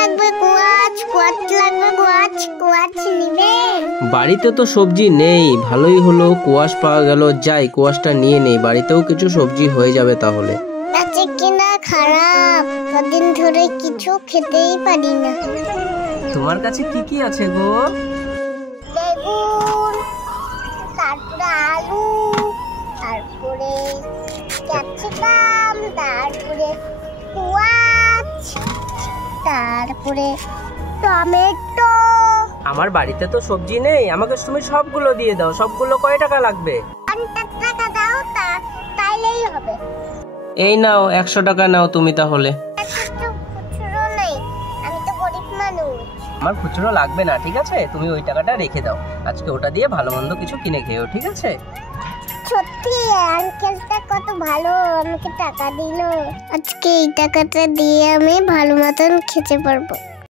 লাগবে quaich, quaich লাগবে quaich, quaich নিবেন? বাড়িতে তো সবজি নেই, ভালোই হলো কোয়াশ পাওয়া গেল। যাই কোয়াশটা নিয়ে নেই, বাড়িতেও কিছু সবজি হয়ে যাবে তাহলে। আছে কিনা খারাপ, কদিন ধরে কিছু খেতেই পারি না। তোমার কাছে কি কি আছে গো? বেগুন, তারপরে আলু, তারপরে ক্যাপসিকাম, তারপরে কোয়াচ, তারপরে টমেটো। আমার বাড়িতে তো সবজি নেই, আমাকে তুমি সবগুলো দিয়ে দাও। সবগুলো কয় টাকা লাগবে? 50 টাকা দাও, তাইলেই হবে। এই নাও 100 টাকা নাও তুমি তাহলে। খুচরো নেই, আমি তো গরিব মানুষ। আমার খুচরো লাগবে না, ঠিক আছে? তুমি ওই টাকাটা রেখে দাও, আজকে ওটা দিয়ে ভালো মন্দ কিছু কিনে খেও, ঠিক আছে? সত্যি আঙ্কেলটা কত ভালো, আমাকে টাকা দিল। আজকে এই টাকাটা দিয়ে আমি ভালো মতন খেতে পারবো।